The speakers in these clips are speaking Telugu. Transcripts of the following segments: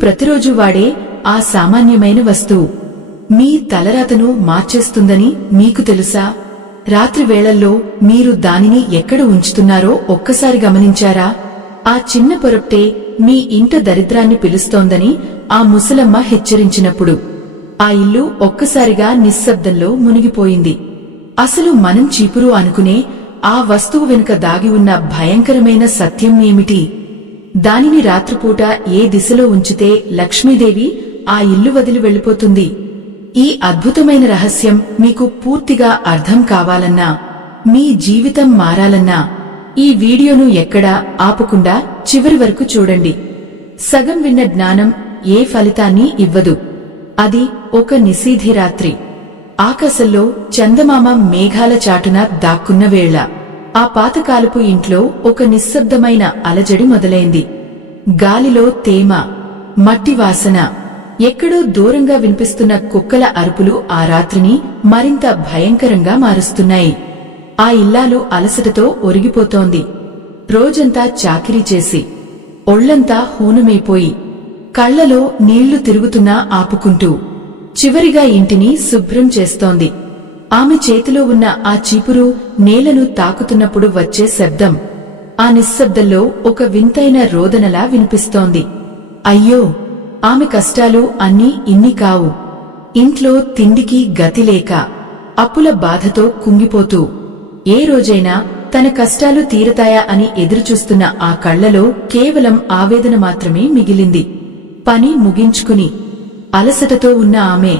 ప్రతిరోజు వాడే ఆ సామాన్యమైన వస్తువు మీ తలరాతను మార్చేస్తుందని మీకు తెలుసా? రాత్రి వేళల్లో మీరు దానిని ఎక్కడ ఉంచుతున్నారో ఒక్కసారి గమనించారా? ఆ చిన్న పొరపటే మీ ఇంట దరిద్రాన్ని పిలుస్తోందని ఆ ముసలమ్మ హెచ్చరించినప్పుడు ఆ ఇల్లు ఒక్కసారిగా నిశ్శబ్దంలో మునిగిపోయింది. అసలు మనం చీపురు అనుకునే ఆ వస్తువు వెనుక దాగి ఉన్న భయంకరమైన సత్యం ఏమిటి? దానిని రాత్రిపూట ఏ దిశలో ఉంచితే లక్ష్మీదేవి ఆ ఇల్లు వదిలి వెళ్లిపోతుంది? ఈ అద్భుతమైన రహస్యం మీకు పూర్తిగా అర్థం కావాలన్నా, మీ జీవితం మారాలన్నా ఈ వీడియోను ఎక్కడా ఆపకుండా చివరి వరకు చూడండి. సగం విన్న జ్ఞానం ఏ ఫలితాన్ని ఇవ్వదు. అది ఒక నిశీధి రాత్రి. ఆకాశంలో చందమామ మేఘాల చాటున దాక్కున్న వేళ ఆ పాతకాలపు ఇంట్లో ఒక నిశ్శబ్దమైన అలజడి మొదలైంది. గాలిలో తేమ, మట్టి వాసన, ఎక్కడో దూరంగా వినిపిస్తున్న కుక్కల అరుపులు ఆ రాత్రిని మరింత భయంకరంగా మారుస్తున్నాయి. ఆ ఇల్లాలు అలసటతో ఒరిగిపోతోంది. రోజంతా చాకిరీ చేసి ఒళ్లంతా హూనమైపోయి కళ్లలో నీళ్లు తిరుగుతున్నా ఆపుకుంటూ చివరిగా ఇంటిని శుభ్రం చేస్తోంది. ఆమె చేతిలో ఉన్న ఆ చీపురు నేలను తాకుతున్నప్పుడు వచ్చే శబ్దం ఆ నిశ్శబ్దంలో ఒక వింతైన రోదనలా వినిపిస్తోంది. అయ్యో, ఆమె కష్టాలు అన్నీ ఇన్ని కావు. ఇంట్లో తిండికి గతిలేక అప్పుల బాధతో కుంగిపోతూ ఏ రోజైనా తన కష్టాలు తీరతాయా అని ఎదురుచూస్తున్న ఆ కళ్లలో కేవలం ఆవేదన మాత్రమే మిగిలింది. పని ముగించుకుని అలసటతో ఉన్న ఆమె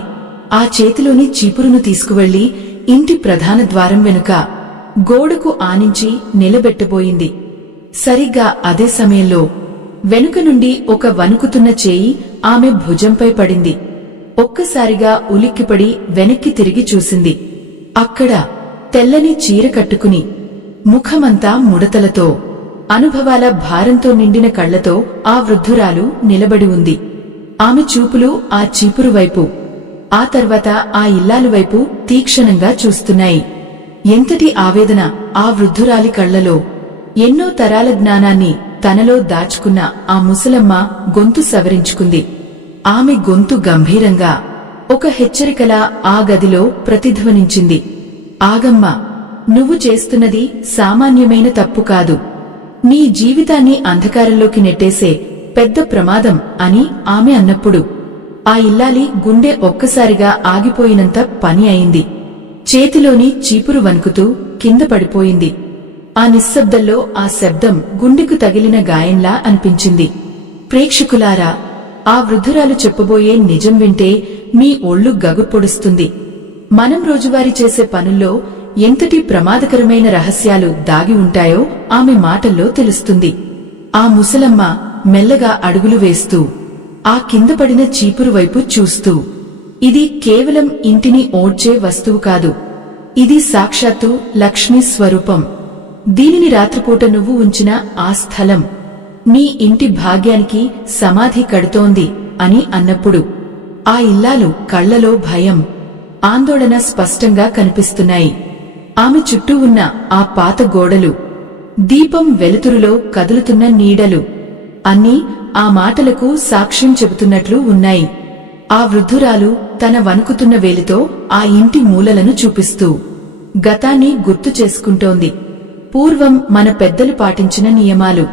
ఆ చేతిలోని చీపురును తీసుకువెళ్లి ఇంటి ప్రధాన ద్వారం వెనుక గోడకు ఆనించి నిలబెట్టబోయింది. సరిగ్గా అదే సమయంలో వెనుక నుండి ఒక వణుకుతున్న చేయి ఆమె భుజంపై పడింది. ఒక్కసారిగా ఉలిక్కిపడి వెనక్కి తిరిగి చూసింది. అక్కడ తెల్లని చీర కట్టుకుని, ముఖమంతా ముడతలతో, అనుభవాల భారంతో నిండిన కళ్లతో ఆ వృద్ధురాలు నిలబడి ఉంది. ఆమె చూపులు ఆ చీపురు వైపు, ఆ తర్వాత ఆ ఇల్లాలు వైపు తీక్షణంగా చూస్తున్నాయి. ఎంతటి ఆవేదన ఆ వృద్ధురాలి కళ్లలో! ఎన్నో తరాల జ్ఞానాన్ని తనలో దాచుకున్న ఆ ముసలమ్మ గొంతు సవరించుకుంది. ఆమె గొంతు గంభీరంగా ఒక హెచ్చరికలా ఆ గదిలో ప్రతిధ్వనించింది. ఆగమ్మా, నువ్వు చేస్తున్నది సామాన్యమైన తప్పు కాదు. నీ జీవితాన్ని అంధకారంలోకి నెట్టేసే పెద్ద ప్రమాదం అని ఆమె అన్నప్పుడు ఆ ఇల్లాలి గుండె ఒక్కసారిగా ఆగిపోయినంత పని అయింది. చేతిలోని చీపురు వణుకుతూ కింద పడిపోయింది. ఆ నిశ్శబ్దంలో ఆ శబ్దం గుండెకు తగిలిన గాయంలా అనిపించింది. ప్రేక్షకులారా, ఆ వృద్ధురాలు చెప్పబోయే నిజం వింటే మీ ఒళ్ళు గగుర్పొడుస్తుంది. మనం రోజువారీ చేసే పనుల్లో ఎంతటి ప్రమాదకరమైన రహస్యాలు దాగి ఉంటాయో ఆమె మాటల్లో తెలుస్తుంది. ఆ ముసలమ్మ మెల్లగా అడుగులు వేస్తూ ఆ కింద పడిన చీపురు వైపు చూస్తూ, ఇది కేవలం ఇంటిని ఓడ్చే వస్తువు కాదు. ఇది సాక్షాత్తు లక్ష్మీ స్వరూపం. దీనిని రాత్రిపూట నువ్వు ఉంచిన ఆ స్థలం నీ ఇంటి భాగ్యానికి సమాధి కడుతోంది అని అన్నప్పుడు ఆ ఇల్లాలు కళ్లలో భయం, ఆందోళన స్పష్టంగా కనిపిస్తున్నాయి. ఆమె చుట్టూ ఉన్న ఆ పాత గోడలు, దీపం వెలుతురులో కదులుతున్న నీడలు అన్నీ ఆ మాటలకు సాక్ష్యం చెబుతున్నట్లు ఉన్నాయి. ఆ వృద్ధురాలు తన వణుకుతున్న వేలితో ఆ ఇంటి మూలలను చూపిస్తూ గతాన్ని గుర్తు చేసుకుంటోంది. పూర్వం మన పెద్దలు పాటించిన నియమాలు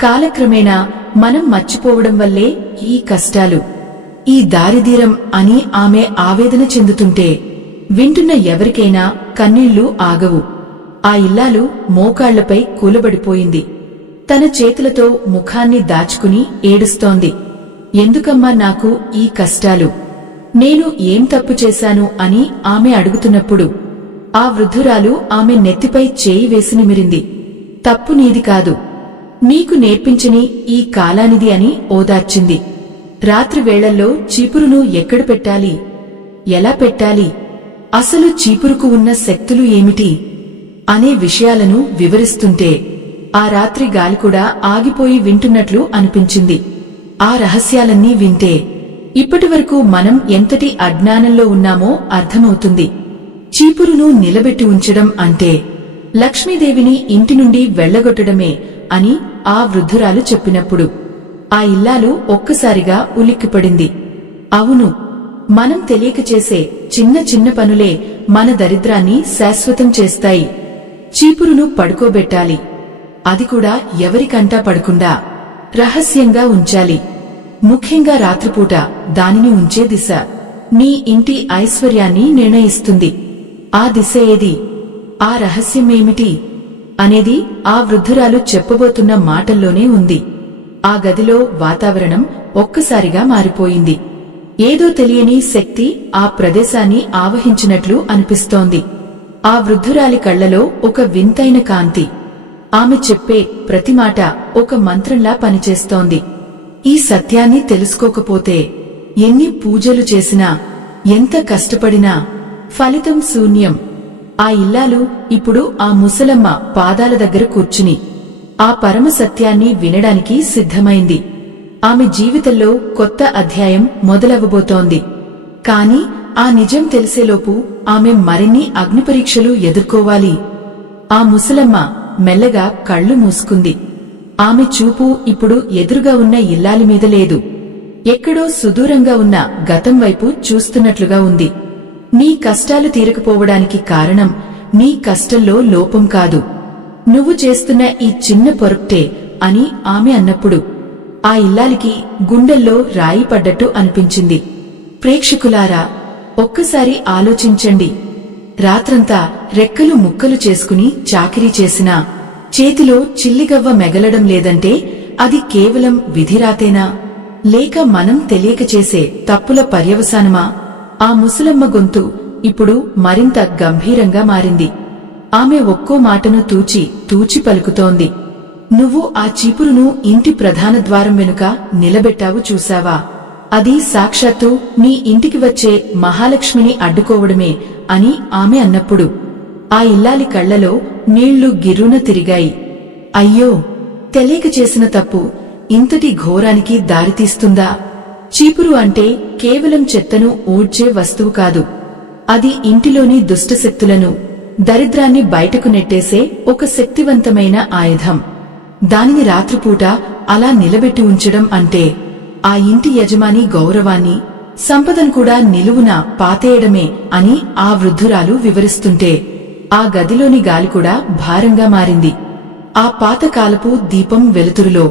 కాలక్రమేణా మనం మర్చిపోవడం వల్లే ఈ కష్టాలు, ఈ దారిద్ర్యం అని ఆమె ఆవేదన చెందుతుంటే వింటున్న ఎవరికైనా కన్నీళ్లు ఆగవు. ఆ ఇల్లాలు మోకాళ్లపై కూలబడిపోయింది. తన చేతులతో ముఖాన్ని దాచుకుని ఏడుస్తోంది. ఎందుకమ్మా నాకు ఈ కష్టాలు? నేను ఏం తప్పు చేశాను అని ఆమె అడుగుతున్నప్పుడు ఆ వృద్ధురాలు ఆమె నెత్తిపై చేయి వేసి నిమిరింది. తప్పు నీది కాదు, నీకు నేర్పించని ఈ కాలానిది అని ఓదార్చింది. రాత్రి వేళల్లో చీపురును ఎక్కడ పెట్టాలి, ఎలా పెట్టాలి, అసలు చీపురుకు ఉన్న శక్తులు ఏమిటి అనే విషయాలను వివరిస్తుంటే ఆ రాత్రి గాలి కూడా ఆగిపోయి వింటున్నట్లు అనిపించింది. ఆ రహస్యాలన్నీ వింటే ఇప్పటివరకు మనం ఎంతటి అజ్ఞానంలో ఉన్నామో అర్థమవుతుంది. చీపురును నిలబెట్టి ఉంచడం అంటే లక్ష్మీదేవిని ఇంటి నుండి వెళ్లగొట్టడమే అని ఆ వృద్ధురాలు చెప్పినప్పుడు ఆ ఇల్లాలు ఒక్కసారిగా ఉలిక్కిపడింది. అవును, మనం తెలియక చేసే చిన్న చిన్న పనులే మన దరిద్రాన్ని శాశ్వతం చేస్తాయి. చీపురును పడుకోబెట్టాలి. అది కూడా ఎవరికంటా పడకుండా రహస్యంగా ఉంచాలి. ముఖ్యంగా రాత్రిపూట దానిని ఉంచే దిశ నీ ఇంటి ఐశ్వర్యాన్ని నిర్ణయిస్తుంది. ఆ దిశ ఏది, ఆ రహస్యమేమిటి అనేది ఆ వృద్ధురాలు చెప్పబోతున్న మాటల్లోనే ఉంది. ఆ గదిలో వాతావరణం ఒక్కసారిగా మారిపోయింది. ఏదో తెలియని శక్తి ఆ ప్రదేశాన్ని ఆవహించినట్లు అనిపిస్తోంది. ఆ వృద్ధురాలి కళ్లలో ఒక వింతైన కాంతి. ఆమె చెప్పే ప్రతి మాట ఒక మంత్రంలా పనిచేస్తోంది. ఈ సత్యాన్ని తెలుసుకోకపోతే ఎన్ని పూజలు చేసినా, ఎంత కష్టపడినా ఫలితం శూన్యం. ఆ ఇల్లాలు ఇప్పుడు ఆ ముసలమ్మ పాదాల దగ్గర కూర్చుని ఆ పరమ సత్యాన్ని వినడానికి సిద్ధమైంది. ఆమె జీవితంలో కొత్త అధ్యాయం మొదలవబోతోంది. కాని ఆ నిజం తెలిసేలోపు ఆమె మరిన్ని అగ్నిపరీక్షలు ఎదుర్కోవాలి. ఆ ముసలమ్మ మెల్లగా కళ్ళు మూసుకుంది. ఆమె చూపు ఇప్పుడు ఎదురుగా ఉన్న ఇల్లాలి మీద లేదు, ఎక్కడో సుదూరంగా ఉన్న గతం వైపు చూస్తున్నట్లుగా ఉంది. నీ కష్టాలు తీరకపోవడానికి కారణం నీ కష్టంలో లోపం కాదు, నువ్వు చేస్తున్న ఈ చిన్న పొరపాటే అని ఆమె అన్నప్పుడు ఆ ఇల్లాలికి గుండెల్లో రాయి పడ్డట్టు అనిపించింది. ప్రేక్షకులారా, ఒక్కసారి ఆలోచించండి. రాత్రంతా రెక్కలు ముక్కలు చేసుకుని చాకిరీ చేసినా చేతిలో చిల్లిగవ్వ మెగలడం లేదంటే అది కేవలం విధిరాతేనా, లేక మనం తెలియక చేసే తప్పుల పర్యవసానమా? ఆ ముసలమ్మ గొంతు ఇప్పుడు మరింత గంభీరంగా మారింది. ఆమె ఒక్కో మాటను తూచి తూచి పలుకుతోంది. నువ్వు ఆ చీపురును ఇంటి ప్రధాన ద్వారం వెనుక నిలబెట్టావు, చూశావా? అది సాక్షాత్తు నీ ఇంటికి వచ్చే మహాలక్ష్మిని అడ్డుకోవడమే అని ఆమె అన్నప్పుడు ఆ ఇల్లాలి కళ్లలో నీళ్లు గిర్రున తిరిగాయి. అయ్యో, తెలియక చేసిన తప్పు ఇంతటి ఘోరానికి దారితీస్తుందా? చీపురు అంటే కేవలం చెత్తను ఊడ్చే వస్తువు కాదు, అది ఇంటిలోని దుష్టశక్తులను, దరిద్రాన్ని బయటకు నెట్టేసే ఒక శక్తివంతమైన ఆయుధం. దానిని రాత్రిపూట అలా నిలబెట్టి ఉంచడం అంటే ఆ ఇంటి యజమాని గౌరవాన్ని, సంపదను కూడా నిలువున పాతేయడమే అని ఆ వృద్ధురాలు వివరిస్తుంటే ఆ గదిలోని గాలి కూడా భారంగా మారింది. ఆ పాతకాలపు దీపం వెలుతురులో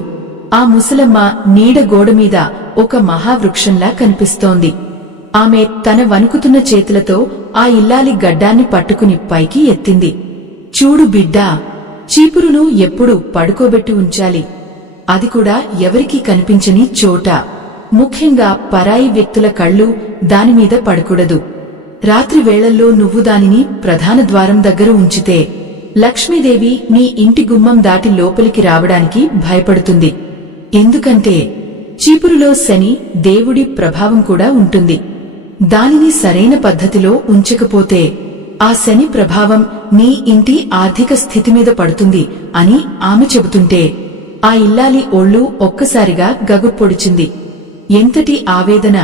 ఆ ముసలమ్మ నీడ గోడమీద ఒక మహావృక్షంలా కనిపిస్తోంది. ఆమె తన వణుకుతున్న చేతులతో ఆ ఇల్లాలి గడ్డాన్ని పట్టుకుని పైకి ఎత్తింది. చూడు బిడ్డా, చీపురును ఎప్పుడు పడుకోబెట్టి ఉంచాలి, అది కూడా ఎవరికీ కనిపించని చోట. ముఖ్యంగా పరాయి వ్యక్తుల కళ్ళు దానిమీద పడకూడదు. రాత్రి వేళల్లో నువ్వు దానిని ప్రధాన ద్వారం దగ్గర ఉంచితే లక్ష్మీదేవి నీ ఇంటి గుమ్మం దాటి లోపలికి రావడానికి భయపడుతుంది. ఎందుకంటే చీపురులో శని దేవుడి ప్రభావం కూడా ఉంటుంది. దానిని సరైన పద్ధతిలో ఉంచకపోతే ఆ శని ప్రభావం నీ ఇంటి ఆర్థిక స్థితి మీద పడుతుంది అని ఆమె చెబుతుంటే ఆ ఇల్లాలి ఒళ్ళు ఒక్కసారిగా గగుర్పొడిచింది. ఎంతటి ఆవేదన,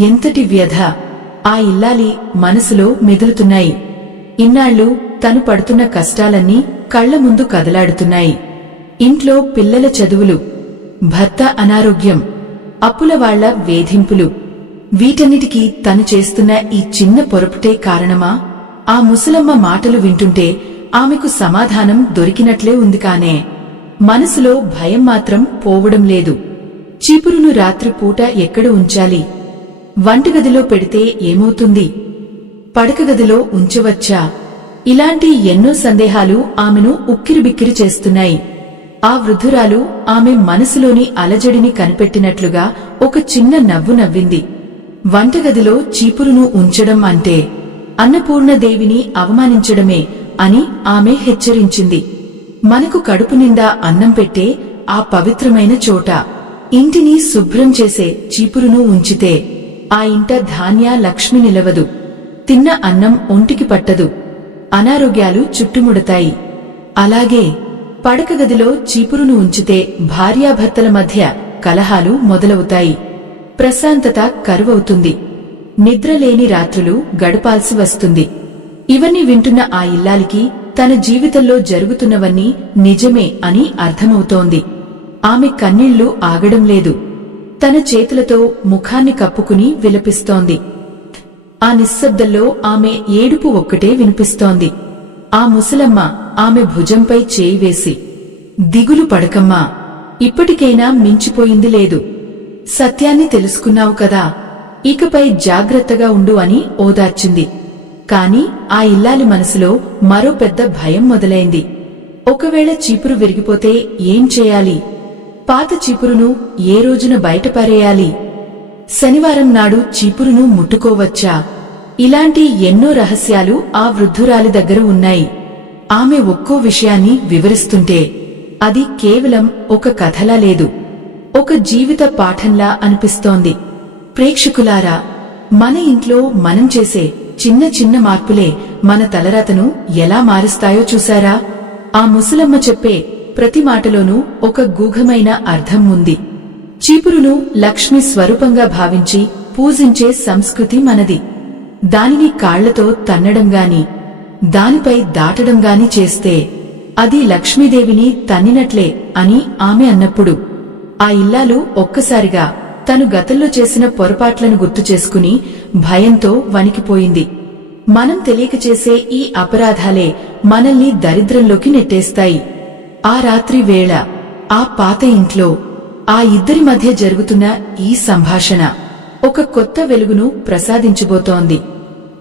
ఎంతటి వ్యధ ఆ ఇల్లాలి మనసులో మెదులుతున్నాయి. ఇన్నాళ్లు తను పడుతున్న కష్టాలన్నీ కళ్ల ముందు కదలాడుతున్నాయి. ఇంట్లో పిల్లల చదువులు, భర్త అనారోగ్యం, అప్పులవాళ్ల వేధింపులు, వీటన్నిటికీ తను చేస్తున్న ఈ చిన్న పొరపాటే కారణమా? ఆ ముసలమ్మ మాటలు వింటుంటే ఆమెకు సమాధానం దొరికినట్లే ఉంది. కానే మనసులో భయం మాత్రం పోవడం లేదు. చీపురును రాత్రి పూట ఎక్కడ ఉంచాలి? వంటగదిలో పెడితే ఏమవుతుంది? పడకగదిలో ఉంచవచ్చా? ఇలాంటి ఎన్నో సందేహాలు ఆమెను ఉక్కిరిబిక్కిరి చేస్తున్నాయి. ఆ వృద్ధురాలు ఆమె మనసులోని అలజడిని కనిపెట్టినట్లుగా ఒక చిన్న నవ్వు నవ్వింది. వంటగదిలో చీపురును ఉంచడం అంటే అన్నపూర్ణదేవిని అవమానించడమే అని ఆమె హెచ్చరించింది. మనకు కడుపు నిండా అన్నం పెట్టే ఆ పవిత్రమైన చోట ఇంటిని శుభ్రం చేసే చీపురును ఉంచితే ఆ ఇంట ధాన్య లక్ష్మి నిలవదు, తిన్న అన్నం ఒంటికి పట్టదు, అనారోగ్యాలు చుట్టుముడతాయి. అలాగే పడకగదిలో చీపురును ఉంచితే భార్యాభర్తల మధ్య కలహాలు మొదలవుతాయి, ప్రశాంతత కరువవుతుంది, నిద్రలేని రాత్రులు గడపాల్సి వస్తుంది. ఇవన్నీ వింటున్న ఆ ఇల్లాలికి తన జీవితంలో జరుగుతున్నవన్నీ నిజమే అని అర్థమవుతోంది. ఆమె కన్నీళ్లు ఆగడం లేదు. తన చేతులతో ముఖాన్ని కప్పుకుని విలపిస్తోంది. ఆ నిశ్శబ్దంలో ఆమె ఏడుపు ఒక్కటే వినిపిస్తోంది. ఆ ముసలమ్మ ఆమె భుజంపై చేయి వేసి, "దిగులు పడకమ్మా, ఇప్పటికైనా మించిపోయింది లేదు. సత్యాన్ని తెలుసుకున్నావు కదా, ఇకపై జాగ్రత్తగా ఉండు" అని ఓదార్చింది. కాని ఆ ఇల్లాలి మనసులో మరో పెద్ద భయం మొదలైంది. ఒకవేళ చీపురు విరిగిపోతే ఏం చేయాలి? పాత చీపురును ఏ రోజున బయటపారేయాలి? శనివారం నాడు చీపురును ముట్టుకోవచ్చా? ఇలాంటి ఎన్నో రహస్యాలు ఆ వృద్ధురాలి దగ్గర ఉన్నాయి. ఆమె ఒక్కో విషయాన్ని వివరిస్తుంటే అది కేవలం ఒక కథలా లేదు, ఒక జీవిత పాఠంలా అనిపిస్తోంది. ప్రేక్షకులారా, మన ఇంట్లో మనం చేసే చిన్న చిన్న మార్పులే మన తలరాతను ఎలా మారుస్తాయో చూశారా? ఆ ముసలమ్మ చెప్పే ప్రతి మాటలోనూ ఒక గూఢమైన అర్థం ఉంది. చీపురును లక్ష్మి స్వరూపంగా భావించి పూజించే సంస్కృతి మనది. దానిని కాళ్లతో తన్నడంగాని, దానిపై దాటడంగాని చేస్తే అది లక్ష్మీదేవిని తన్నినట్లే అని ఆమె అన్నప్పుడు ఆ ఇల్లాలు ఒక్కసారిగా తను గతంలో చేసిన పొరపాట్లను గుర్తుచేసుకుని భయంతో వణికిపోయింది. మనం తెలియక చేసే ఈ అపరాధాలే మనల్ని దరిద్రంలోకి నెట్టేస్తాయి. ఆ రాత్రి వేళ ఆ పాత ఇంట్లో ఆ ఇద్దరి మధ్య జరుగుతున్న ఈ సంభాషణ ఒక కొత్త వెలుగును ప్రసాదించబోతోంది.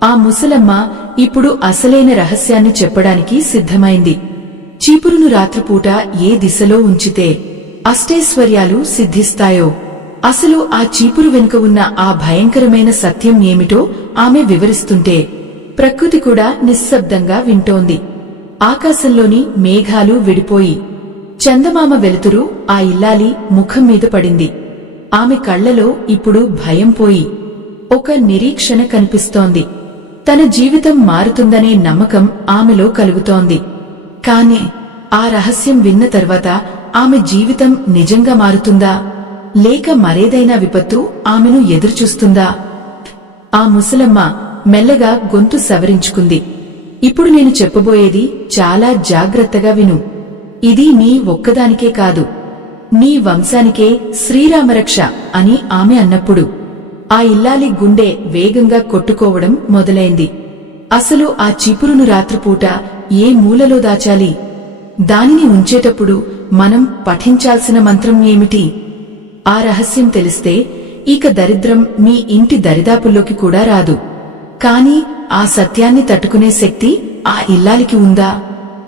ఆ ముసలమ్మ ఇప్పుడు అసలైన రహస్యాన్ని చెప్పడానికి సిద్ధమైంది. చీపురును రాత్రిపూట ఏ దిశలో ఉంచితే అష్టైశ్వర్యాలు సిద్ధిస్తాయో, అసలు ఆ చీపురు వెనుక ఉన్న ఆ భయంకరమైన సత్యం ఏమిటో ఆమె వివరిస్తుంటే ప్రకృతి కూడా నిశ్శబ్దంగా వింటోంది. ఆకాశంలోని మేఘాలు విడిపోయి చందమామ వెలుతురు ఆ ఇల్లాలి ముఖం మీద పడింది. ఆమె కళ్లలో ఇప్పుడు భయం పోయి ఒక నిరీక్షణ కనిపిస్తోంది. తన జీవితం మారుతుందనే నమ్మకం ఆమెలో కలుగుతోంది. కాని ఆ రహస్యం విన్న తర్వాత ఆమె జీవితం నిజంగా మారుతుందా, లేక మరేదైనా విపత్తు ఆమెను ఎదురుచూస్తుందా? ఆ ముసలమ్మ మెల్లగా గొంతు సవరించుకుంది. ఇప్పుడు నేను చెప్పబోయేది చాలా జాగ్రత్తగా విను. ఇది నీ ఒక్కదానికే కాదు, నీ వంశానికే శ్రీరామరక్ష అని ఆమె అన్నప్పుడు ఆ ఇల్లాలి గుండె వేగంగా కొట్టుకోవడం మొదలైంది. అసలు ఆ చీపురును రాత్రిపూట ఏ మూలలో దాచాలి? దానిని ఉంచేటప్పుడు మనం పఠించాల్సిన మంత్రం ఏమిటి? ఆ రహస్యం తెలిస్తే ఇక దరిద్రం మీ ఇంటి దరిదాపుల్లోకి కూడా రాదు. కాని ఆ సత్యాన్ని తట్టుకునే శక్తి ఆ ఇల్లాలికి ఉందా?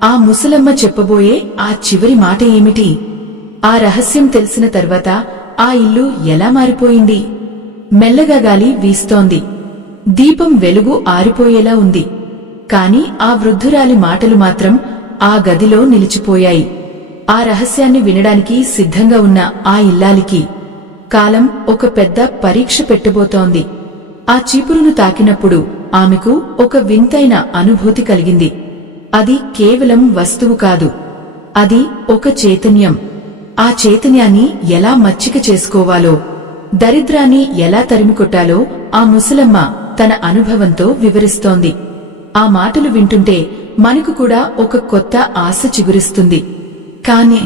ఆ ముసలమ్మ చెప్పబోయే ఆ చివరి మాట ఏమిటి? ఆ రహస్యం తెలిసిన తర్వాత ఆ ఇల్లు ఎలా మారిపోయింది? మెల్లగా గాలి వీస్తోంది. దీపం వెలుగు ఆరిపోయేలా ఉంది. కాని ఆ వృద్ధురాలి మాటలు మాత్రం ఆ గదిలో నిలిచిపోయాయి. ఆ రహస్యాన్ని వినడానికి సిద్ధంగా ఉన్న ఆ ఇల్లాలికి కాలం ఒక పెద్ద పరీక్ష పెట్టబోతోంది. ఆ చీపురును తాకినప్పుడు ఆమెకు ఒక వింతైన అనుభూతి కలిగింది. అది కేవలం వస్తువు కాదు, అది ఒక చైతన్యం. ఆ చైతన్యాన్ని ఎలా మచ్చిక చేసుకోవాలో, దరిద్రాన్ని ఎలా తరిమికొట్టాలో ఆ ముసలమ్మ తన అనుభవంతో వివరిస్తోంది. ఆ మాటలు వింటుంటే మనకు కూడా ఒక కొత్త ఆశ చిగురిస్తుంది. కాని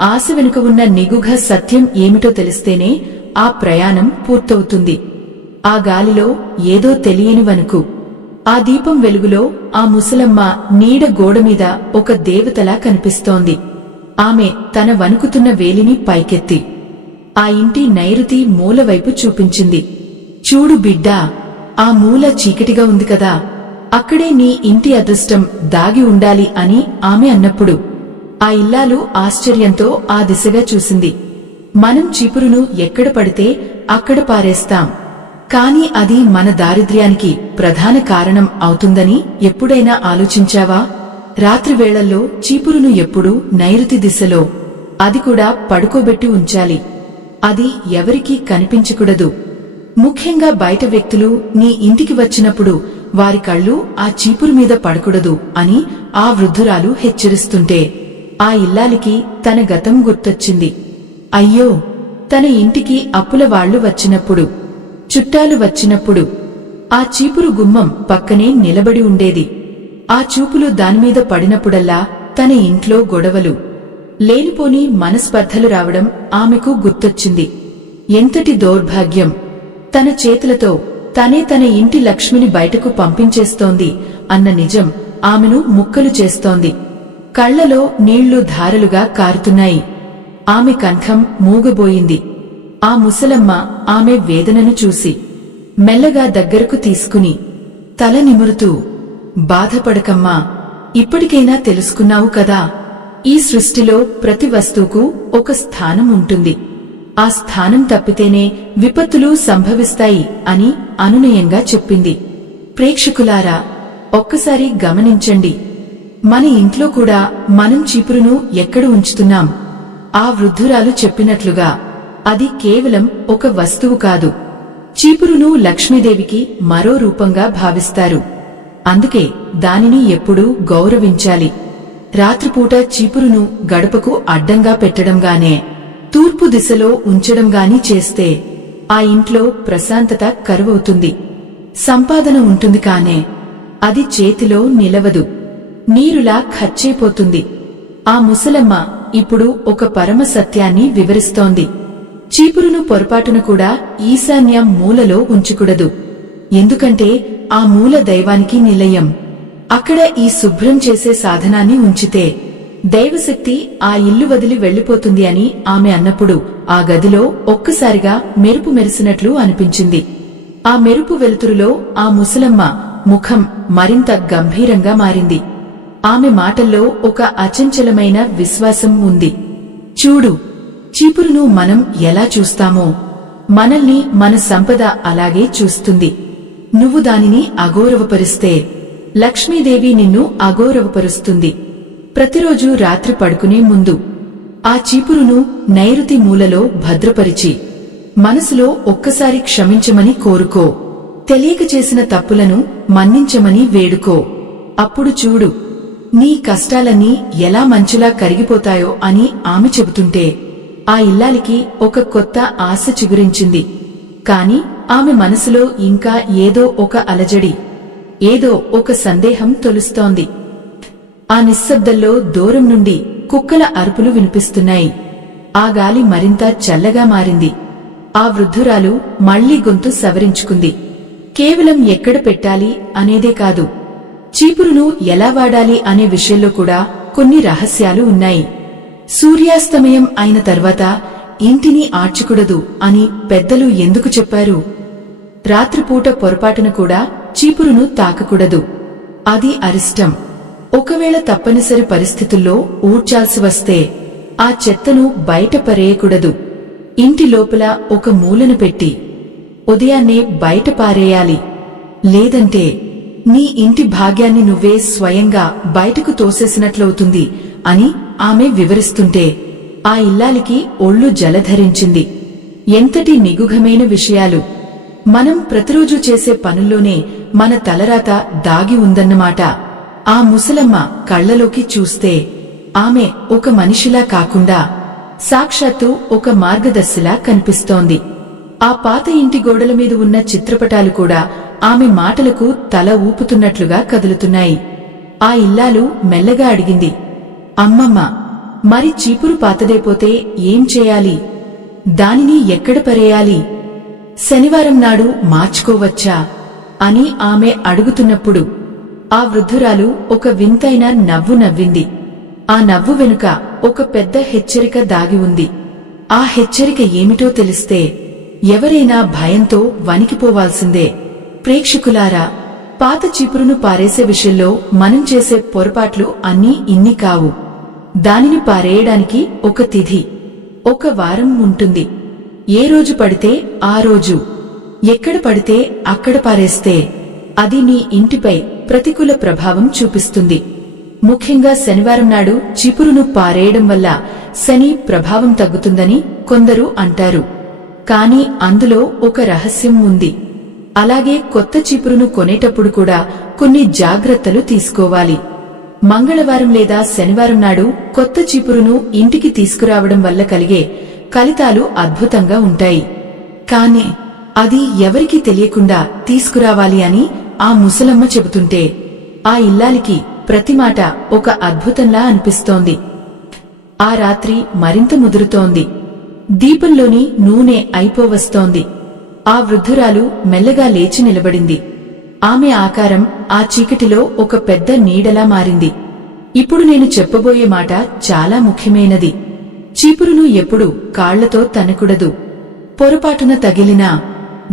ఆశ వెనుక ఉన్న నిగూఢ సత్యం ఏమిటో తెలిస్తేనే ఆ ప్రయాణం పూర్తవుతుంది. ఆ గాలిలో ఏదో తెలియని వణుకు. ఆ దీపం వెలుగులో ఆ ముసలమ్మ నీడ గోడమీద ఒక దేవతలా కనిపిస్తోంది. ఆమె తన వణుకుతున్న వేలిని పైకెత్తి ఆ ఇంటి నైరుతి మూలవైపు చూపించింది. "చూడు బిడ్డా, ఆ మూల చీకటిగా ఉంది కదా, అక్కడే నీ ఇంటి అదృష్టం దాగి ఉండాలి" అని ఆమె అన్నప్పుడు ఆ ఇల్లాలు ఆశ్చర్యంతో ఆ దిశగా చూసింది. మనం చీపురును ఎక్కడ పడితే అక్కడ పారేస్తాం, కాని అది మన దారిద్ర్యానికి ప్రధాన కారణం అవుతుందని ఎప్పుడైనా ఆలోచించావా? రాత్రి వేళల్లో చీపురును ఎప్పుడూ నైరుతి దిశలో, అది కూడా పడుకోబెట్టి ఉంచాలి. అది ఎవరికీ కనిపించకూడదు. ముఖ్యంగా బయట వ్యక్తులు నీ ఇంటికి వచ్చినప్పుడు వారి కళ్ళు ఆ చీపురు మీద పడకూడదు అని ఆ వృద్ధురాలు హెచ్చరిస్తుంటే ఆ ఇల్లాలికి తన గతం గుర్తొచ్చింది. అయ్యో, తన ఇంటికి అప్పుల వాళ్లు వచ్చినప్పుడు, చుట్టాలు వచ్చినప్పుడు ఆ చీపురు గుమ్మం పక్కనే నిలబడి ఉండేది. ఆ చూపులు దానిమీద పడినప్పుడల్లా తన ఇంట్లో గొడవలు, లేనిపోని మనస్పర్ధలు రావడం ఆమెకు గుర్తొచ్చింది. ఎంతటి దౌర్భాగ్యం! తన చేతులతో తన ఇంటి లక్ష్మిని బయటకు పంపించేస్తోంది అన్న నిజం ఆమెను ముక్కలు చేస్తోంది. కళ్లలో నీళ్లు ధారలుగా కారుతున్నాయి. ఆమె కంఠం మూగబోయింది. ఆ ముసలమ్మ ఆమె వేదనను చూసి మెల్లగా దగ్గరకు తీసుకుని తల నిమురుతూ, బాధపడకమ్మా, ఇప్పటికైనా తెలుసుకున్నావు కదా, ఈ సృష్టిలో ప్రతి వస్తువుకు ఒక స్థానం ఉంటుంది. ఆ స్థానం తప్పితేనే విపత్తులు సంభవిస్తాయి అని అనునయంగా చెప్పింది. ప్రేక్షకులారా, ఒక్కసారి గమనించండి. మన ఇంట్లో కూడా మనం చీపురును ఎక్కడ ఉంచుతున్నాం? ఆ వృద్ధురాలు చెప్పినట్లుగా అది కేవలం ఒక వస్తువు కాదు. చీపురును లక్ష్మీదేవికి మరో రూపంగా భావిస్తారు. అందుకే దానిని ఎప్పుడూ గౌరవించాలి. రాత్రిపూట చీపురును గడపకు అడ్డంగా పెట్టడంగానే, తూర్పు దిశలో ఉంచడంగాని చేస్తే ఆ ఇంట్లో ప్రశాంతత కరువవుతుంది. సంపాదన ఉంటుంది కానే అది చేతిలో నిలవదు, నీరులా ఖర్చైపోతుంది. ఆ ముసలమ్మ ఇప్పుడు ఒక పరమ సత్యాన్ని వివరిస్తోంది. చీపురును పొరపాటున కూడా ఈశాన్య మూలలో ఉంచకూడదు. ఎందుకంటే ఆ మూల దైవానికి నిలయం. అక్కడ ఈ శుభ్రం చేసే సాధనాన్ని ఉంచితే దైవశక్తి ఆ ఇల్లు వదిలి వెళ్లిపోతుంది అని ఆమె అన్నప్పుడు ఆ గదిలో ఒక్కసారిగా మెరుపు మెరిసినట్లు అనిపించింది. ఆ మెరుపు వెలుతురులో ఆ ముసలమ్మ ముఖం మరింత గంభీరంగా మారింది. ఆమె మాటల్లో ఒక అచంచలమైన విశ్వాసం ఉంది. చూడు, చీపురును మనం ఎలా చూస్తామో మనల్ని మన సంపద అలాగే చూస్తుంది. నువ్వు దానిని అగౌరవపరిస్తే లక్ష్మీదేవి నిన్ను అగౌరవపరుస్తుంది. ప్రతిరోజు రాత్రి పడుకునే ముందు ఆ చీపురును నైరుతి మూలలో భద్రపరిచి మనసులో ఒక్కసారి క్షమించమని కోరుకో. తెలియక చేసిన తప్పులను మన్నించమని వేడుకో. అప్పుడు చూడు, నీ కష్టాలన్నీ ఎలా మంచులా కరిగిపోతాయో అని ఆమె చెబుతుంటే ఆ ఇల్లాలికి ఒక కొత్త ఆశ చిగురించింది. కాని ఆమె మనసులో ఇంకా ఏదో ఒక అలజడి, ఏదో ఒక సందేహం తొలుస్తోంది. ఆ నిశ్శబ్దంలో దూరం నుండి కుక్కల అరుపులు వినిపిస్తున్నాయి. ఆ గాలి మరింత చల్లగా మారింది. ఆ వృద్ధురాలు మళ్లీ గొంతు సవరించుకుంది. కేవలం ఎక్కడ పెట్టాలి అనేదే కాదు, చీపురును ఎలా వాడాలి అనే విషయంలో కూడా కొన్ని రహస్యాలు ఉన్నాయి. సూర్యాస్తమయం అయిన తర్వాత ఇంటిని ఆడ్చకూడదు అని పెద్దలు ఎందుకు చెప్పారు? రాత్రిపూట పొరపాటున కూడా చీపురును తాకకూడదు. అది అరిష్టం. ఒకవేళ తప్పనిసరి పరిస్థితుల్లో ఊడ్చాల్సి వస్తే ఆ చెత్తను బయట పరేయకూడదు. ఇంటి లోపల ఒక మూలను పెట్టి ఉదయాన్నే బయట పారేయాలి. లేదంటే నీ ఇంటి భాగ్యాన్ని నువ్వే స్వయంగా బయటకు తోసేసినట్లవుతుంది అని ఆమె వివరిస్తుంటే ఆ ఇల్లాలికి ఒళ్ళు జలధరించింది. ఎంతటి నిగూఢమైన విషయాలు! మనం ప్రతిరోజు చేసే పనుల్లోనే మన తలరాత దాగి ఉందన్నమాట. ఆ ముసలమ్మ కళ్లలోకి చూస్తే ఆమె ఒక మనిషిలా కాకుండా సాక్షాత్తు ఒక మార్గదర్శిలా కనిపిస్తోంది. ఆ పాత ఇంటి గోడల మీద ఉన్న చిత్రపటాలు కూడా ఆమె మాటలకు తల ఊపుతున్నట్లుగా కదులుతున్నాయి. ఆ ఇల్లాలు మెల్లగా అడిగింది, అమ్మమ్మ, మరి చీపురు పాతదైపోతే ఏం చేయాలి? దానిని ఎక్కడ పరేయాలి? శనివారం నాడు మార్చుకోవచ్చా అని ఆమె అడుగుతున్నప్పుడు ఆ వృద్ధురాలు ఒక వింతైన నవ్వు నవ్వింది. ఆ నవ్వు వెనుక ఒక పెద్ద హెచ్చరిక దాగి ఉంది. ఆ హెచ్చరిక ఏమిటో తెలిస్తే ఎవరైనా భయంతో వణికిపోవాల్సిందే. ప్రేక్షకులారా, పాత చీపురును పారేసే విషయంలో మనం చేసే పొరపాట్లు అన్నీ ఇన్ని కావు. దానిని పారేయడానికి ఒక తిథి, ఒక వారం ఉంటుంది. ఏ రోజు పడితే ఆ రోజు, ఎక్కడ పడితే అక్కడ పారేస్తే అది నీ ఇంటిపై ప్రతికూల ప్రభావం చూపిస్తుంది. ముఖ్యంగా శనివారం నాడు చీపురును పారేయడం వల్ల శని ప్రభావం తగ్గుతుందని కొందరు అంటారు. కాని అందులో ఒక రహస్యం ఉంది. అలాగే కొత్త చీపురును కొనేటప్పుడు కూడా కొన్ని జాగ్రత్తలు తీసుకోవాలి. మంగళవారం లేదా శనివారం నాడు కొత్త చీపురును ఇంటికి తీసుకురావడం వల్ల కలిగే ఫలితాలు అద్భుతంగా ఉంటాయి. కాని అది ఎవరికీ తెలియకుండా తీసుకురావాలి అని ఆ ముసలమ్మ చెబుతుంటే ఆ ఇల్లాలికి ప్రతి మాట ఒక అద్భుతంలా అనిపిస్తోంది. ఆ రాత్రి మరింత ముదురుతోంది. దీపంలోని నూనె అయిపోవస్తోంది. ఆ వృద్ధురాలు మెల్లగా లేచి నిలబడింది. ఆమె ఆకారం ఆ చీకటిలో ఒక పెద్ద నీడలా మారింది. ఇప్పుడు నేను చెప్పబోయే మాట చాలా ముఖ్యమైనది. చీపురును ఎప్పుడు కాళ్లతో తన్నకూడదు. పొరపాటున తగిలినా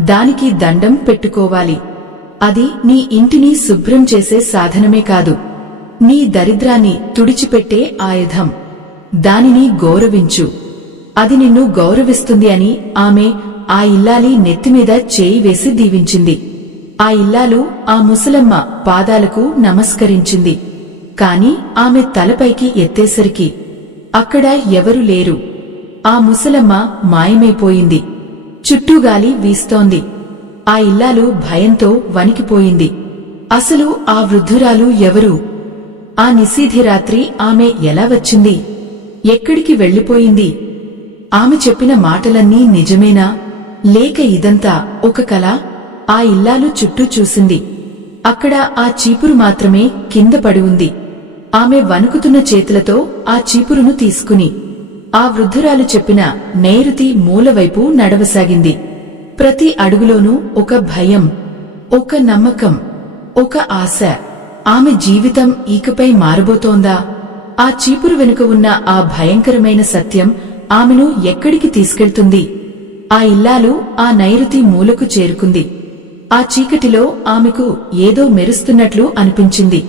దానికి దండం పెట్టుకోవాలి. అది నీ ఇంటిని శుభ్రం చేసే సాధనమే కాదు, నీ దరిద్రాన్ని తుడిచిపెట్టే ఆయుధం. దానిని గౌరవించు, అది నిన్ను గౌరవిస్తుంది అని ఆమె ఆ ఇల్లాలి నెత్తిమీద చేయి వేసి దీవించింది. ఆ ఇల్లాలు ఆ ముసలమ్మ పాదాలకు నమస్కరించింది. కాని ఆమె తలపైకి ఎత్తేసరికి అక్కడ ఎవరూ లేరు. ఆ ముసలమ్మ మాయమైపోయింది. చుట్టూ గాలి వీస్తోంది. ఆ ఇల్లాలు భయంతో వణికిపోయింది. అసలు ఆ వృద్ధురాలు ఎవరు? ఆ నిశీధి రాత్రి ఆమె ఎలా వచ్చింది? ఎక్కడికి వెళ్లిపోయింది? ఆమె చెప్పిన మాటలన్నీ నిజమేనా, లేక ఇదంతా ఒక కల? ఆ ఇల్లాలు చుట్టూ చూసింది. అక్కడ ఆ చీపురు మాత్రమే కింద పడి ఉంది. ఆమె వణుకుతున్న చేతులతో ఆ చీపురును తీసుకుని ఆ వృద్ధురాలు చెప్పిన నైరుతి మూలవైపు నడవసాగింది. ప్రతి అడుగులోనూ ఒక భయం, ఒక నమ్మకం, ఒక ఆశ. ఆమె జీవితం ఇకపై మారబోతోందా? ఆ చీపురు వెనుక ఉన్న ఆ భయంకరమైన సత్యం ఆమెను ఎక్కడికి తీసుకెళ్తుంది? ఆ ఇల్లాలు ఆ నైరుతి మూలకు చేరుకుంది. ఆ చీకటిలో ఆమెకు ఏదో మెరుస్తున్నట్లు అనిపించింది.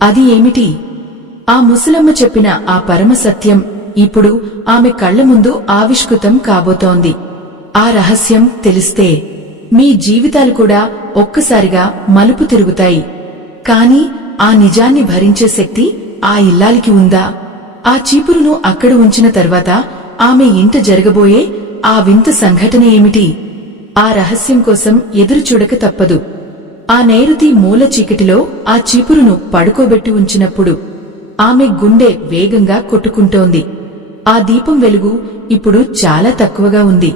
అది ఏమిటి? ఆ ముసలమ్మ చెప్పిన ఆ పరమసత్యం ఇప్పుడు ఆమె కళ్ల ముందు ఆవిష్కృతం కాబోతోంది. ఆ రహస్యం తెలిస్తే మీ జీవితాలు కూడా ఒక్కసారిగా మలుపు తిరుగుతాయి. కాని ఆ నిజాన్ని భరించే శక్తి ఆ ఇల్లాలికి ఉందా? ఆ చీపురును అక్కడ ఉంచిన తర్వాత ఆమె ఇంట జరగబోయే ఆ వింత సంఘటన ఏమిటి? ఆ రహస్యం కోసం ఎదురుచూడక తప్పదు. ఆ నైరుతి మూల చీకటిలో ఆ చీపురును పడుకోబెట్టి ఉంచినప్పుడు ఆమె గుండె వేగంగా కొట్టుకుంటోంది. ఆ దీపం వెలుగు ఇప్పుడు చాలా తక్కువగా ఉంది.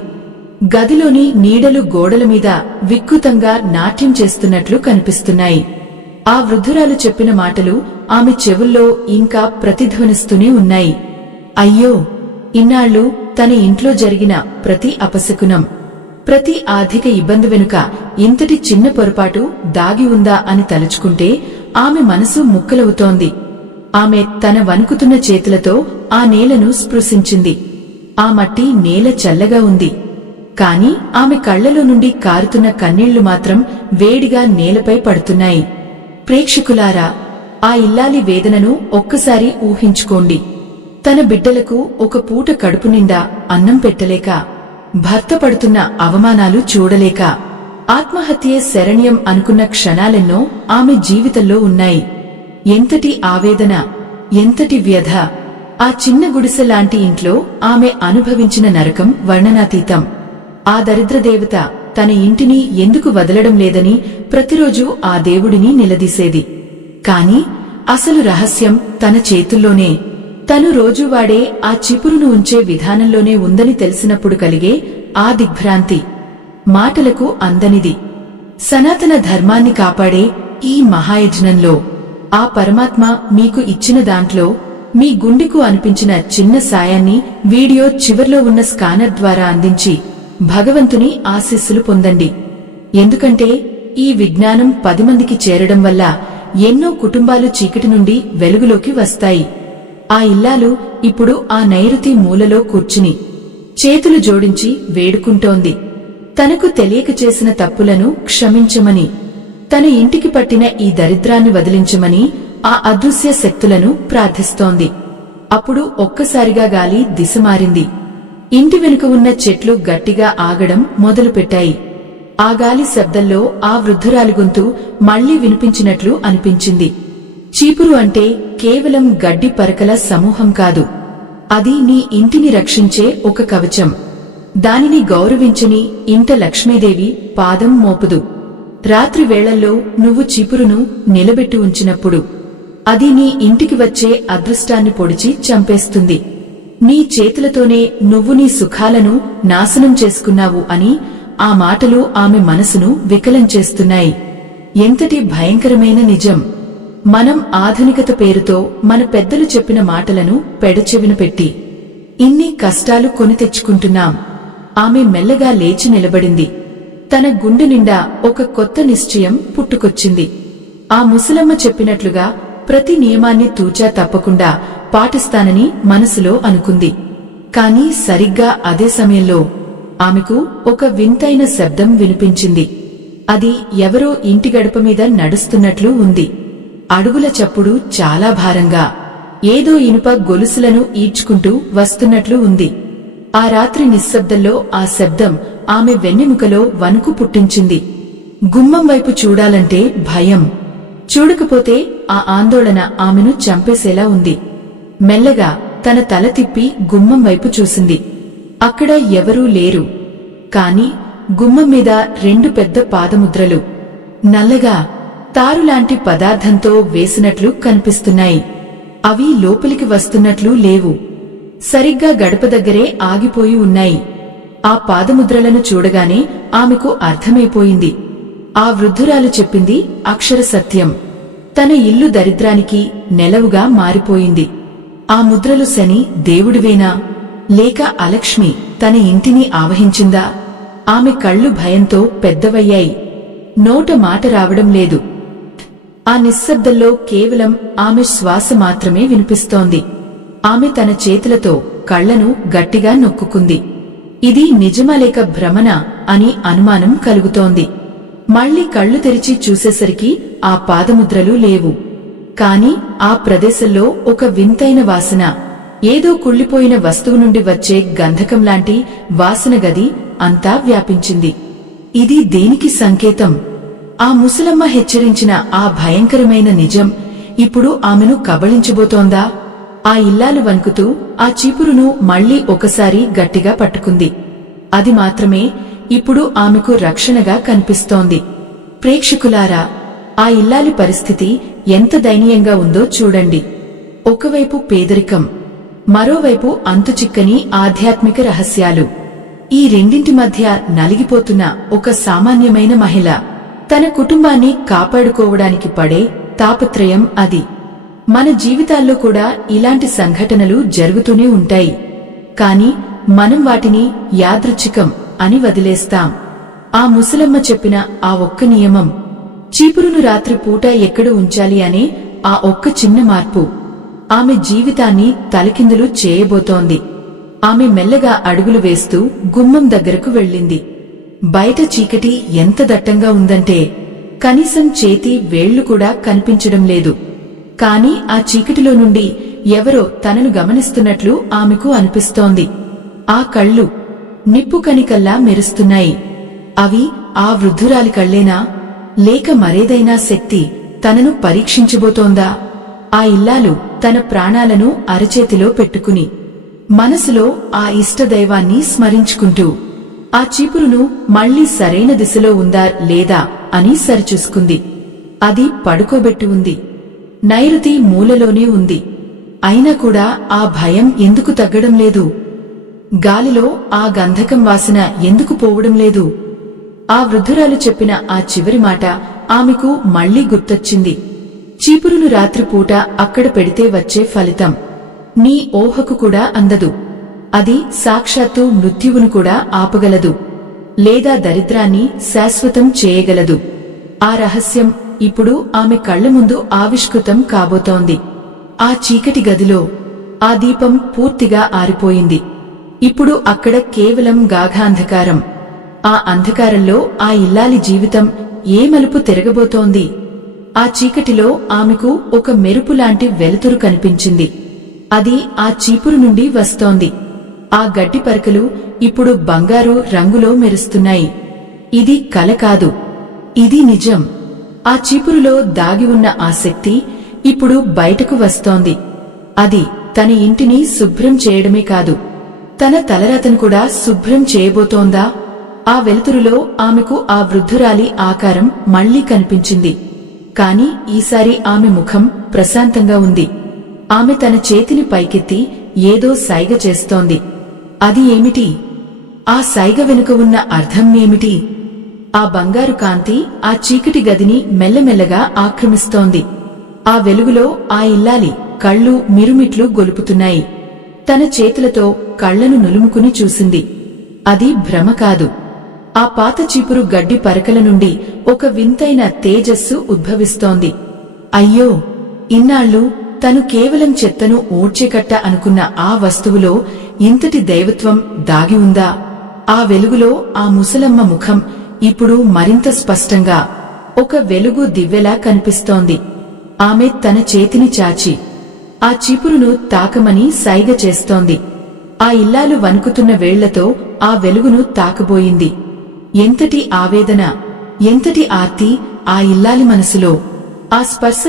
గదిలోని నీడలు గోడల మీద వికృతంగా నాట్యం చేస్తున్నట్లు కనిపిస్తున్నాయి. ఆ వృద్ధురాలు చెప్పిన మాటలు ఆమె చెవుల్లో ఇంకా ప్రతిధ్వనిస్తూనే ఉన్నాయి. అయ్యో, ఇన్నాళ్లు తన ఇంట్లో జరిగిన ప్రతి అపశకునం, ప్రతి ఆర్థిక ఇబ్బంది వెనుక ఇంతటి చిన్న పొరపాటు దాగి ఉందా అని తలుచుకుంటే ఆమె మనసు ముక్కలవుతోంది. ఆమె తన వణుకుతున్న చేతులతో ఆ నేలను స్పృశించింది. ఆ మట్టి నేల చల్లగా ఉంది. కాని ఆమె కళ్లలో నుండి కారుతున్న కన్నీళ్లు మాత్రం వేడిగా నేలపై పడుతున్నాయి. ప్రేక్షకులారా, ఆ ఇల్లాలి వేదనను ఒక్కసారి ఊహించుకోండి. తన బిడ్డలకు ఒక పూట కడుపు నిండా అన్నం పెట్టలేక, భర్త పడుతున్న అవమానాలు చూడలేక, ఆత్మహత్యే శరణ్యం అనుకున్న క్షణాలెన్నో ఆమె జీవితంలో ఉన్నాయి. ఎంతటి ఆవేదన, ఎంతటి వ్యధ! ఆ చిన్న గుడిసెలాంటి ఇంట్లో ఆమె అనుభవించిన నరకం వర్ణనాతీతం. ఆ దరిద్రదేవత తన ఇంటిని ఎందుకు వదలడం లేదని ప్రతిరోజూ ఆ దేవుడిని నిలదీసేది. కాని అసలు రహస్యం తన చేతుల్లోనే, తను రోజూ వాడే ఆ చీపురును ఉంచే విధానంలోనే ఉందని తెలిసినప్పుడు కలిగే ఆ దిగ్భ్రాంతి మాటలకు అందనిది. సనాతన ధర్మాన్ని కాపాడే ఈ మహాయజ్ఞంలో ఆ పరమాత్మ మీకు ఇచ్చిన దాంట్లో మీ గుండెకు అనిపించిన చిన్న సాయాన్ని వీడియో చివర్లో ఉన్న స్కానర్ ద్వారా అందించి భగవంతుని ఆశీస్సులు పొందండి. ఎందుకంటే ఈ విజ్ఞానం 10 మందికి చేరడం వల్ల ఎన్నో కుటుంబాలు చీకటి నుండి వెలుగులోకి వస్తాయి. ఆ ఇల్లాలు ఇప్పుడు ఆ నైరుతి మూలలో కూర్చుని చేతులు జోడించి వేడుకుంటోంది. తనకు తెలియక చేసిన తప్పులను క్షమించమని, తన ఇంటికి పట్టిన ఈ దరిద్రాన్ని వదిలించమని ఆ అదృశ్య శక్తులను ప్రార్థిస్తోంది. అప్పుడు ఒక్కసారిగా గాలి దిశ మారింది. ఇంటి వెనుక ఉన్న చెట్లు గట్టిగా ఆగడం మొదలుపెట్టాయి. ఆ గాలి శబ్దంలో ఆ వృద్ధురాలి గొంతు మళ్లీ వినిపించినట్లు అనిపించింది. చీపురు అంటే కేవలం గడ్డి పరకల సమూహం కాదు, అది నీ ఇంటిని రక్షించే ఒక కవచం. దానిని గౌరవించని ఇంట లక్ష్మీదేవి పాదం మోపుదు. రాత్రి వేళల్లో నువ్వు చీపురును నిలబెట్టి ఉంచినప్పుడు అది నీ ఇంటికి వచ్చే అదృష్టాన్ని పొడిచి చంపేస్తుంది. నీ చేతులతోనే నువ్వు నీ సుఖాలను నాశనం చేసుకున్నావు అని ఆ మాటలు ఆమె మనసును వికలం చేస్తున్నాయి. ఎంతటి భయంకరమైన నిజం! మనం ఆధునికత పేరుతో మన పెద్దలు చెప్పిన మాటలను పెడచెవిన పెట్టి ఇన్ని కష్టాలు కొని తెచ్చుకుంటున్నాం. ఆమె మెల్లగా లేచి నిలబడింది. తన గుండె నిండా ఒక కొత్త నిశ్చయం పుట్టుకొచ్చింది. ఆ ముసలమ్మ చెప్పినట్లుగా ప్రతి నియమాన్ని తూచా తప్పకుండా పాటిస్తానని మనసులో అనుకుంది. కాని సరిగ్గా అదే సమయంలో ఆమెకు ఒక వింతైన శబ్దం వినిపించింది. అది ఎవరో ఇంటి గడప మీద నడుస్తున్నట్లు ఉంది. అడుగుల చప్పుడు చాలా భారంగా, ఏదో ఇనుప గొలుసులను ఈడ్చుకుంటూ వస్తున్నట్లు ఉంది. ఆ రాత్రి నిశ్శబ్దంలో ఆ శబ్దం ఆమె వెన్నెముకలో వణుకు పుట్టించింది. గుమ్మం వైపు చూడాలంటే భయం, చూడకపోతే ఆ ఆందోళన ఆమెను చంపేసేలా ఉంది. మెల్లగా తన తల తిప్పి గుమ్మం వైపు చూసింది. అక్కడ ఎవరూ లేరు. కాని గుమ్మం మీద 2 పెద్ద పాదముద్రలు నల్లగా తారులాంటి పదార్థంతో వేసినట్లు కనిపిస్తున్నాయి. అవి లోపలికి వస్తున్నట్లు లేవు. సరిగ్గా గడప దగ్గరే ఆగిపోయి ఉన్నాయి. ఆ పాదముద్రలను చూడగానే ఆమెకు అర్థమైపోయింది. ఆ వృద్ధురాలు చెప్పింది అక్షర సత్యం. తన ఇల్లు దరిద్రానికి నెలవుగా మారిపోయింది. ఆ ముద్రలు శని దేవుడివేనా, లేక అలక్ష్మి తన ఇంటిని ఆవహించిందా? ఆమె కళ్ళు భయంతో పెద్దవయ్యాయి. నోట మాట రావడం లేదు. ఆ నిశ్శబ్దంలో కేవలం ఆమె శ్వాస మాత్రమే వినిపిస్తోంది. ఆమె తన చేతులతో కళ్లను గట్టిగా నొక్కుకుంది. ఇది నిజమా లేక భ్రమనా అని అనుమానం కలుగుతోంది. మళ్లీ కళ్ళు తెరిచి చూసేసరికి ఆ పాదముద్రలు లేవు. కాని ఆ ప్రదేశంలో ఒక వింతైన వాసన, ఏదో కుళ్ళిపోయిన వస్తువు నుండి వచ్చే గంధకంలాంటి వాసన గది అంతా వ్యాపించింది. ఇది దేనికి సంకేతం? ఆ ముసలమ్మ హెచ్చరించిన ఆ భయంకరమైన నిజం ఇప్పుడు ఆమెను కబళించబోతోందా? ఆ ఇల్లాలు వణుకుతూ ఆ చీపురును మళ్లీ ఒకసారి గట్టిగా పట్టుకుంది. అది మాత్రమే ఇప్పుడు ఆమెకు రక్షణగా కనిపిస్తోంది. ప్రేక్షకులారా, ఆ ఇల్లాలి పరిస్థితి ఎంత దయనీయంగా ఉందో చూడండి. ఒకవైపు పేదరికం, మరోవైపు అంతుచిక్కని ఆధ్యాత్మిక రహస్యాలు. ఈ రెండింటి మధ్య నలిగిపోతున్న ఒక సామాన్యమైన మహిళ తన కుటుంబాన్ని కాపాడుకోవడానికి పడే తాపత్రయం అది. మన జీవితాల్లో కూడా ఇలాంటి సంఘటనలు జరుగుతూనే ఉంటాయి. కాని మనం వాటిని యాదృచ్ఛికం అని వదిలేస్తాం. ఆ ముసలమ్మ చెప్పిన ఆ ఒక్క నియమం, చీపురును రాత్రి పూట ఎక్కడ ఉంచాలి అనే ఆ ఒక్క చిన్న మార్పు ఆమె జీవితాన్ని తలకిందులు చేయబోతోంది. ఆమె మెల్లగా అడుగులు వేస్తూ గుమ్మం దగ్గరకు వెళ్ళింది. బయట చీకటి ఎంత దట్టంగా ఉందంటే కనీసం చేతి వేళ్లు కూడా కనిపించడం లేదు. కాని ఆ చీకటిలో నుండి ఎవరో తనను గమనిస్తున్నట్లు ఆమెకు అనిపిస్తోంది. ఆ కళ్ళు నిప్పు కణికల్లా మెరుస్తున్నాయి. అవి ఆ వృద్ధురాలి కళ్ళేనా, లేక మరేదైనా శక్తి తనను పరీక్షించబోతోందా? ఆ ఇల్లాలు తన ప్రాణాలను అరచేతిలో పెట్టుకుని మనసులో ఆ ఇష్టదైవాన్ని స్మరించుకుంటూ ఆ చీపురును మళ్లీ సరైన దిశలో ఉందా లేదా అని సరిచూసుకుంది. అది పడుకోబెట్టి ఉంది. నైరుతి మూలలోనే ఉంది. అయినా కూడా ఆ భయం ఎందుకు తగ్గడం లేదు? గాలిలో ఆ గంధకం వాసన ఎందుకు పోవడం లేదు? ఆ వృద్ధురాలు చెప్పిన ఆ చివరి మాట ఆమెకు మళ్లీ గుర్తొచ్చింది. చీపురును రాత్రిపూట అక్కడ పెడితే వచ్చే ఫలితం నీ ఊహకు కూడా అందదు. అది సాక్షాత్తు మృత్యువును కూడా ఆపగలదు, లేదా దరిద్రాన్ని శాశ్వతం చేయగలదు. ఆ రహస్యం ఇప్పుడు ఆమె కళ్ల ముందు ఆవిష్కృతం కాబోతోంది. ఆ చీకటి గదిలో ఆ దీపం పూర్తిగా ఆరిపోయింది. ఇప్పుడు అక్కడ కేవలం గాఢాంధకారం. ఆ అంధకారంలో ఆ ఇల్లాలి జీవితం ఏ మలుపు తిరగబోతోంది? ఆ చీకటిలో ఆమెకు ఒక మెరుపులాంటి వెలుతురు కనిపించింది. అది ఆ చీపురు నుండి వస్తోంది. ఆ గడ్డి పరకలు ఇప్పుడు బంగారు రంగులో మెరుస్తున్నాయి. ఇది కల కాదు, ఇది నిజం. ఆ చీపురులో దాగి ఉన్న ఆ శక్తి ఇప్పుడు బయటకు వస్తోంది. అది తన ఇంటిని శుభ్రం చేయడమే కాదు, తన తలరాతను కూడా శుభ్రం చేయబోతోందా? ఆ వెలుతురులో ఆమెకు ఆ వృద్ధురాలి ఆకారం మళ్లీ కనిపించింది. కాని ఈసారి ఆమె ముఖం ప్రశాంతంగా ఉంది. ఆమె తన చేతిని పైకెత్తి ఏదో సైగ చేస్తోంది. అది ఏమిటి? ఆ సైగ వెనుక ఉన్న అర్థం ఏమిటి? ఆ బంగారు కాంతి ఆ చీకటి గదిని మెల్లమెల్లగా ఆక్రమిస్తోంది. ఆ వెలుగులో ఆ ఇల్లాలి కళ్ళు మిరుమిట్లు గొలుపుతున్నాయి. తన చేతులతో కళ్లను నులుముకుని చూసింది. అది భ్రమ కాదు. ఆ పాత చీపురు గడ్డి పరకల నుండి ఒక వింతైన తేజస్సు ఉద్భవిస్తోంది. అయ్యో, ఇన్నాళ్లు తను కేవలం చెత్తను ఊడ్చేకట్ట అనుకున్న ఆ వస్తువులో ఇంతటి దైవత్వం దాగి ఉందా? ఆ వెలుగులో ఆ ముసలమ్మ ముఖం ఇప్పుడు మరింత స్పష్టంగా ఒక వెలుగు దివ్వెలా కనిపిస్తోంది. ఆమె తన చేతిని చాచి ఆ చీపురును తాకమని సైగ చేస్తోంది. ఆ ఇల్లాలు వణుకుతున్న వేళ్లతో ఆ వెలుగును తాకబోయింది. ఎంతటి ఆవేదన, ఎంతటి ఆర్తి ఆ ఇల్లాలి మనసులో! ఆ స్పర్శ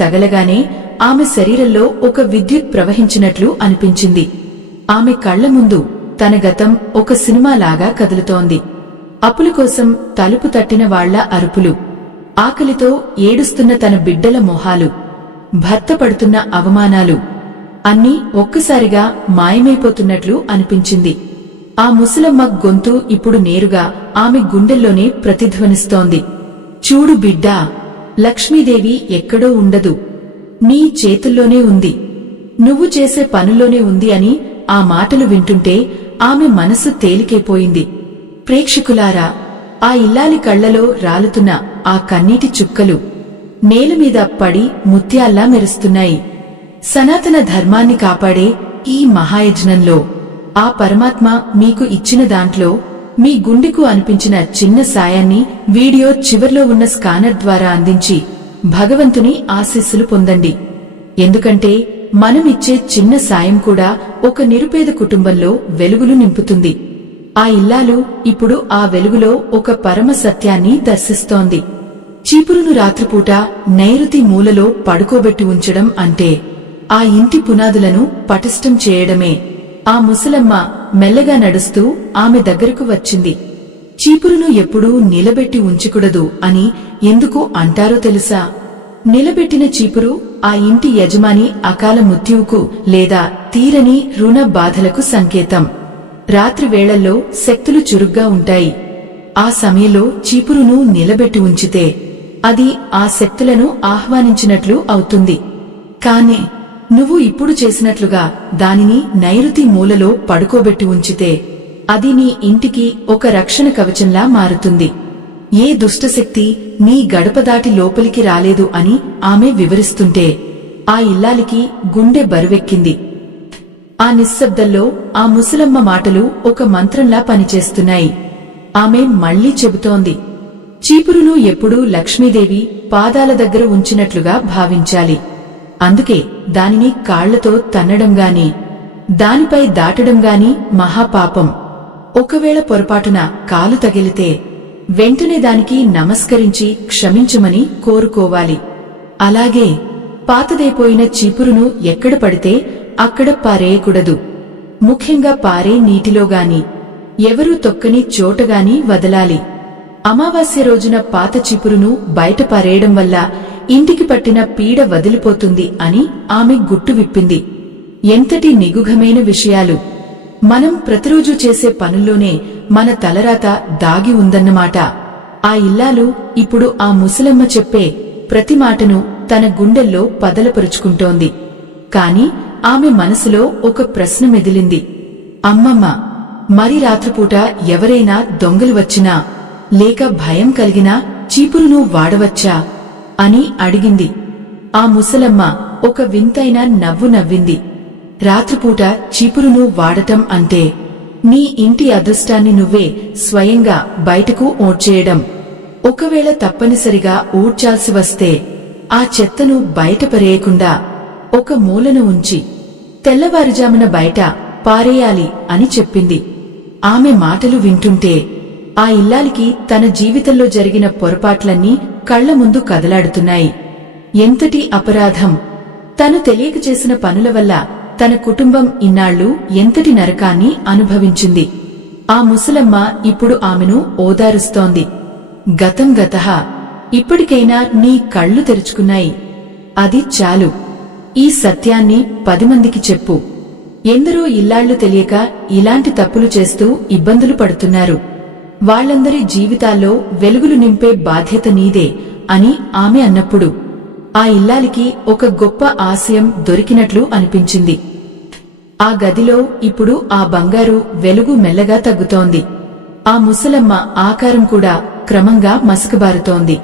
తగలగానే ఆమె శరీరంలో ఒక విద్యుత్ ప్రవహించినట్లు అనిపించింది. ఆమె కళ్ల ముందు తన గతం ఒక సినిమాలాగా కదులుతోంది. అప్పుల కోసం తలుపు తట్టిన వాళ్ల అరుపులు, ఆకలితో ఏడుస్తున్న తన బిడ్డల మొహాలు, భర్త పడుతున్న అవమానాలు అన్నీ ఒక్కసారిగా మాయమైపోతున్నట్లు అనిపించింది. ఆ ముసలమ్మ గొంతు ఇప్పుడు నేరుగా ఆమె గుండెల్లోనే ప్రతిధ్వనిస్తోంది. చూడు బిడ్డా, లక్ష్మీదేవి ఎక్కడో ఉండదు, నీ చేతుల్లోనే ఉంది, నువ్వు చేసే పనుల్లోనే ఉంది అని ఆ మాటలు వింటుంటే ఆమె మనసు తేలికైపోయింది. ప్రేక్షకులారా, ఆ ఇల్లాలి కళ్లలో రాలుతున్న ఆ కన్నీటి చుక్కలు నేలమీద పడి ముత్యాల్లా మెరుస్తున్నాయి. సనాతన ధర్మాన్ని కాపాడే ఈ మహాయజ్ఞంలో ఆ పరమాత్మ మీకు ఇచ్చిన దాంట్లో మీ గుండెకు అనిపించిన చిన్న సాయాన్ని వీడియో చివర్లో ఉన్న స్కానర్ ద్వారా అందించి భగవంతుని ఆశీస్సులు పొందండి. ఎందుకంటే మనమిచ్చే చిన్న సాయం కూడా ఒక నిరుపేద కుటుంబంలో వెలుగులు నింపుతుంది. ఆ ఇల్లాలు ఇప్పుడు ఆ వెలుగులో ఒక పరమ సత్యాన్ని దర్శిస్తోంది. చీపురును రాత్రిపూట నైరుతి మూలలో పడుకోబెట్టి ఉంచడం అంటే ఆ ఇంటి పునాదులను పటిష్టం చేయడమే. ఆ ముసలమ్మ మెల్లగా నడుస్తూ ఆమె దగ్గరకు వచ్చింది. చీపురును ఎప్పుడూ నిలబెట్టి ఉంచకూడదు అని ఎందుకు అంటారో తెలుసా? నిలబెట్టిన చీపురు ఆ ఇంటి యజమాని అకాల మృత్యువుకు లేదా తీరని రుణ బాధలకు సంకేతం. రాత్రి వేళల్లో శక్తులు చురుగ్గా ఉంటాయి. ఆ సమయంలో చీపురును నిలబెట్టి ఉంచితే అది ఆ శక్తులను ఆహ్వానించినట్లు అవుతుంది. కానే నువ్వు ఇప్పుడు చేసినట్లుగా దానిని నైరుతి మూలలో పడుకోబెట్టి ఉంచితే అది నీ ఇంటికి ఒక రక్షణ కవచంలా మారుతుంది. ఏ దుష్టశక్తి నీ గడప దాటి లోపలికి రాలేదు అని ఆమె వివరిస్తుంటే ఆ ఇల్లాలికి గుండె బరువెక్కింది. ఆ నిశ్శబ్దంలో ఆ ముసలమ్మ మాటలు ఒక మంత్రంలా పనిచేస్తున్నాయి. ఆమె మళ్లీ చెబుతోంది, చీపురును ఎప్పుడూ లక్ష్మీదేవి పాదాల దగ్గర ఉంచినట్లుగా భావించాలి. అందుకే దానిని కాళ్లతో తన్నడంగాని దానిపై దాటడంగాని మహాపాపం. ఒకవేళ పొరపాటున కాలు తగిలితే వెంటనే దానికి నమస్కరించి క్షమించమని కోరుకోవాలి. అలాగే పాతదైపోయిన చీపురును ఎక్కడ పడితే అక్కడ పారేయకూడదు. ముఖ్యంగా పారే నీటిలోగాని ఎవరూ తొక్కని చోటగాని వదలాలి. అమావాస్య రోజున పాత చీపురును బయట పారేయడం వల్ల ఇంటికి పట్టిన పీడ వదిలిపోతుంది అని ఆమె గుట్టు విప్పింది. ఎంతటి నిగూఢమైన విషయాలు! మనం ప్రతిరోజు చేసే పనుల్లోనే మన తలరాత దాగి ఉందన్నమాట. ఆ ఇల్లాలు ఇప్పుడు ఆ ముసలమ్మ చెప్పే ప్రతి మాటను తన గుండెల్లో పదలపరుచుకుంటోంది. కాని ఆమె మనసులో ఒక ప్రశ్న మెదిలింది. అమ్మమ్మ, మరి రాత్రిపూట ఎవరైనా దొంగలు వచ్చినా లేక భయం కలిగినా చీపురును వాడవచ్చా అని అడిగింది. ఆ ముసలమ్మ ఒక వింతైన నవ్వు నవ్వింది. రాత్రిపూట చీపురును వాడటం అంటే నీ ఇంటి అదృష్టాన్ని నువ్వే స్వయంగా బయటకు ఓడ్చేయడం. ఒకవేళ తప్పనిసరిగా ఊడ్చాల్సి వస్తే ఆ చెత్తను బయట పరేయకుండా ఒక మూలను ఉంచి తెల్లవారుజామున బయట పారేయాలి అని చెప్పింది. ఆమె మాటలు వింటుంటే ఆ ఇల్లాలికి తన జీవితంలో జరిగిన పొరపాట్లన్నీ కళ్ల ముందు కదలాడుతున్నాయి. ఎంతటి అపరాధం! తను తెలియక చేసిన పనుల వల్ల తన కుటుంబం ఇన్నాళ్లు ఎంతటి నరకాన్ని అనుభవించింది. ఆ ముసలమ్మ ఇప్పుడు ఆమెను ఓదారుస్తోంది. గతం గతః, ఇప్పటికైనా నీ కళ్ళు తెరుచుకున్నాయి. అది చాలు. ఈ సత్యాన్ని 10 మందికి చెప్పు. ఎందరో ఇల్లాళ్లు తెలియక ఇలాంటి తప్పులు చేస్తూ ఇబ్బందులు పడుతున్నారు. వాళ్లందరి జీవితాల్లో వెలుగులు నింపే బాధ్యత నీదే అని ఆమె అన్నప్పుడు ఆ ఇల్లాలికి ఒక గొప్ప ఆశయం దొరికినట్లు అనిపించింది. ఆ గదిలో ఇప్పుడు ఆ బంగారు వెలుగు మెల్లగా తగ్గుతోంది. ఆ ముసలమ్మ ఆకారం కూడా క్రమంగా మసకబారుతోంది.